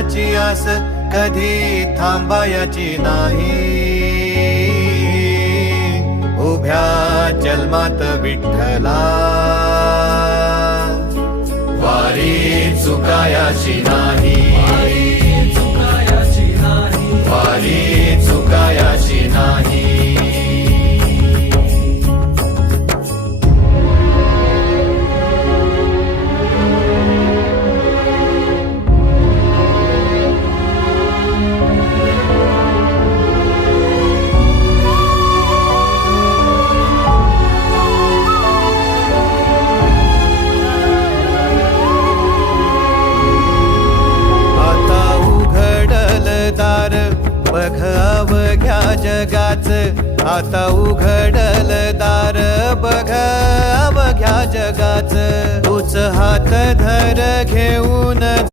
देवाची आस कधी थांबायची नाही. उभ्या जन्मात विठ्ठला वारी चुकायाची नाही. वारी चुकायाची नाही. बघ अवघ्या जगाच, आता उघडल दार बघ अवघ्या जगाच. तूच हात धर घेऊन